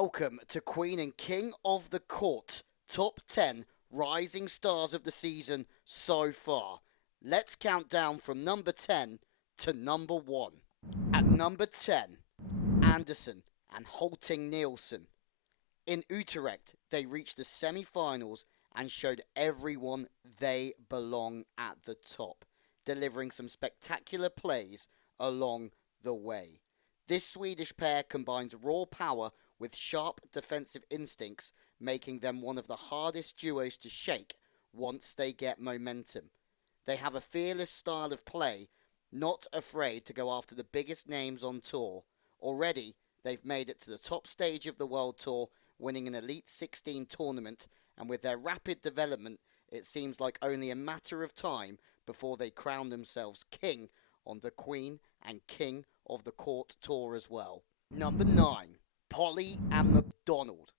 Welcome to Queen and King of the Court, top 10 rising stars of the season so far. Let's count down from number 10 to number 1. At number 10, Andersson and Hollting-Andersson. In Utrecht, they reached the semi-finals and showed everyone they belong at the top, delivering some spectacular plays along the way. This Swedish pair combines raw power with sharp defensive instincts, making them one of the hardest duos to shake once they get momentum. They have a fearless style of play, not afraid to go after the biggest names on tour. Already, they've made it to the top stage of the World Tour, winning an Elite 16 tournament, and with their rapid development, it seems like only a matter of time before they crown themselves king on the Queen and King of the Court Tour as well. Number 9, Polley and Macdonald.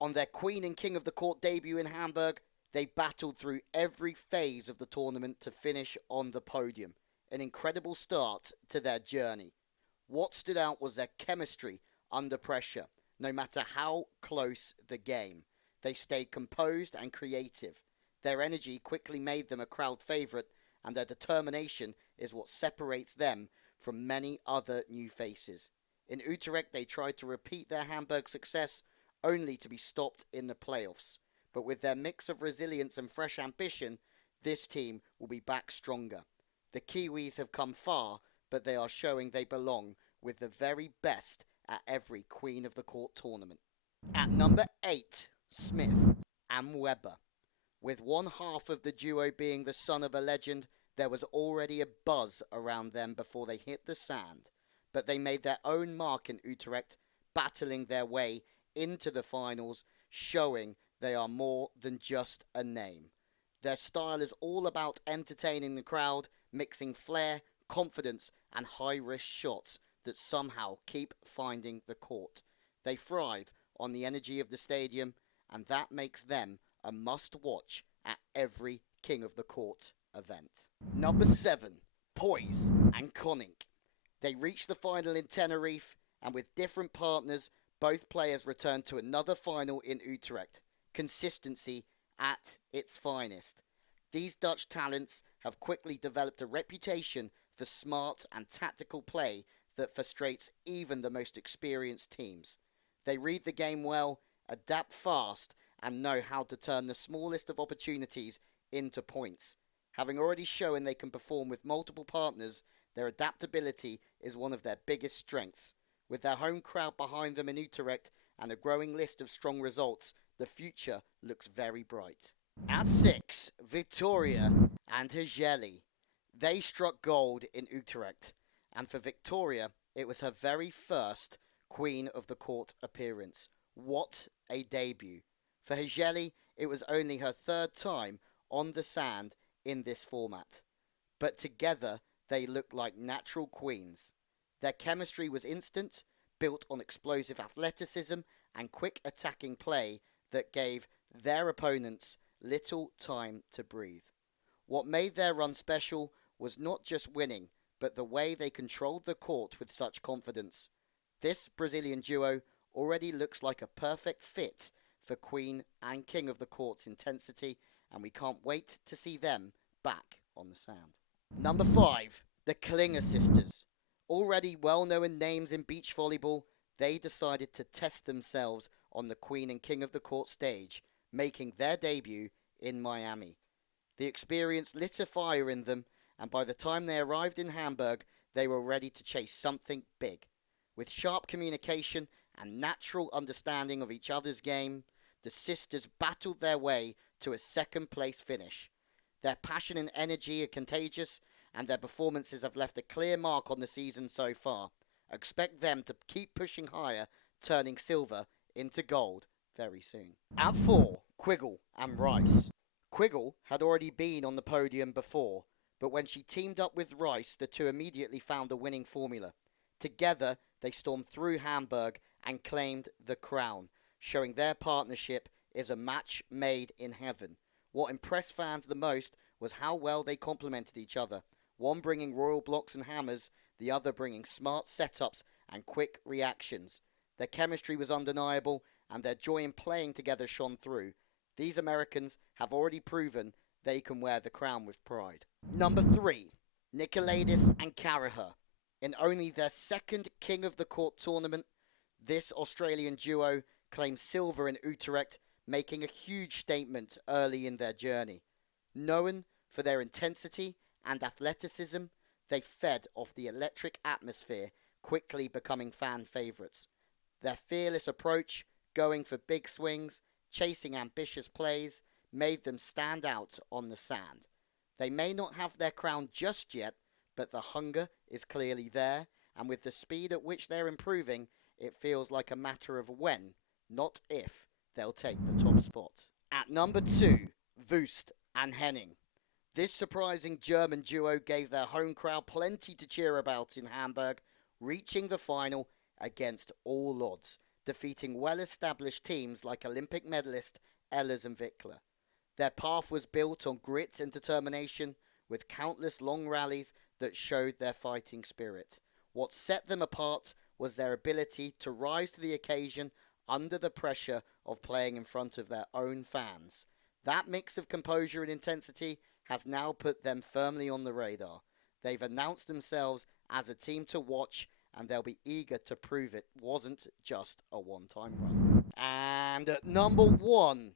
On their Queen and King of the Court debut in Hamburg, they battled through every phase of the tournament to finish on the podium. An incredible start to their journey. What stood out was their chemistry under pressure, no matter how close the game. They stayed composed and creative. Their energy quickly made them a crowd favourite, and their determination is what separates them from many other new faces. In Utrecht, they tried to repeat their Hamburg success, only to be stopped in the playoffs. But with their mix of resilience and fresh ambition, this team will be back stronger. The Kiwis have come far, but they are showing they belong with the very best at every Queen of the Court tournament. At number 8, Smith and Weber. With one half of the duo being the son of a legend, there was already a buzz around them before they hit the sand. But they made their own mark in Utrecht, battling their way into the finals, showing they are more than just a name. Their style is all about entertaining the crowd, mixing flair, confidence, and high-risk shots that somehow keep finding the court. They thrive on the energy of the stadium, and that makes them a must-watch at every King of the Court event. Number 7, Poiesz and Konink. They reached the final in Tenerife, and with different partners, both players returned to another final in Utrecht. Consistency at its finest. These Dutch talents have quickly developed a reputation for smart and tactical play that frustrates even the most experienced teams. They read the game well, adapt fast, and know how to turn the smallest of opportunities into points. Having already shown they can perform with multiple partners, their adaptability is one of their biggest strengths. With their home crowd behind them in Utrecht and a growing list of strong results, the future looks very bright. At 6, Vitoria and Hegeile. They struck gold in Utrecht, and for Vitoria, it was her very first Queen of the Court appearance. What a debut. For Hegeile, it was only her third time on the sand in this format. But together, they looked like natural queens. Their chemistry was instant, built on explosive athleticism and quick attacking play that gave their opponents little time to breathe. What made their run special was not just winning, but the way they controlled the court with such confidence. This Brazilian duo already looks like a perfect fit for Queen and King of the Court's intensity, and we can't wait to see them back on the sand. Number 5, the Klinger sisters. Already well-known names in beach volleyball, they decided to test themselves on the Queen and King of the Court stage, making their debut in Miami. The experience lit a fire in them, and by the time they arrived in Hamburg, they were ready to chase something big. With sharp communication and natural understanding of each other's game, the sisters battled their way to a second-place finish. Their passion and energy are contagious, and their performances have left a clear mark on the season so far. Expect them to keep pushing higher, turning silver into gold very soon. At 4, Quiggle and Rice. Quiggle had already been on the podium before, but when she teamed up with Rice, the two immediately found a winning formula. Together, they stormed through Hamburg and claimed the crown, showing their partnership is a match made in heaven. What impressed fans the most was how well they complemented each other, one bringing royal blocks and hammers, the other bringing smart setups and quick reactions. Their chemistry was undeniable, and their joy in playing together shone through. These Americans have already proven they can wear the crown with pride. Number 3, Nicolaidis and Carracher. In only their second King of the Court tournament, this Australian duo claimed silver in Utrecht, making a huge statement early in their journey. Known for their intensity and athleticism, they fed off the electric atmosphere, quickly becoming fan favourites. Their fearless approach, going for big swings, chasing ambitious plays, made them stand out on the sand. They may not have their crown just yet, but the hunger is clearly there, and with the speed at which they're improving, it feels like a matter of when, not if, they'll take the top spot. At number 2, Wust and Henning. This surprising German duo gave their home crowd plenty to cheer about in Hamburg, reaching the final against all odds, defeating well-established teams like Olympic medalist Ehlers and Wickler. Their path was built on grit and determination, with countless long rallies that showed their fighting spirit. What set them apart was their ability to rise to the occasion under the pressure of playing in front of their own fans. That mix of composure and intensity has now put them firmly on the radar. They've announced themselves as a team to watch, and they'll be eager to prove it wasn't just a one-time run. And at number 1,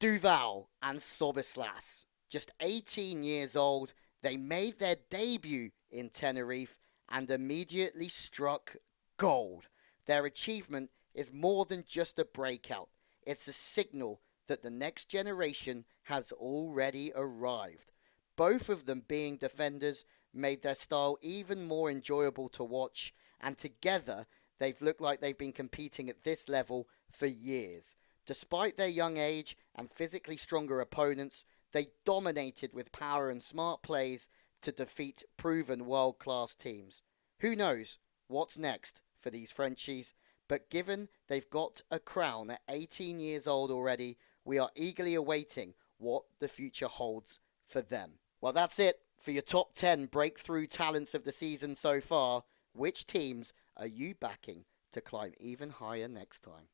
Duval and Sobezalz. Just 18 years old, they made their debut in Tenerife and immediately struck gold. Their achievement is more than just a breakout. It's a signal that the next generation has already arrived. Both of them, being defenders, made their style even more enjoyable to watch, and together they've looked like they've been competing at this level for years. Despite their young age and physically stronger opponents, they dominated with power and smart plays to defeat proven world-class teams. Who knows what's next for these Frenchies, but given they've got a crown at 18 years old already, we are eagerly awaiting what the future holds for them. Well, that's it for your top 10 breakthrough talents of the season so far. Which teams are you backing to climb even higher next time?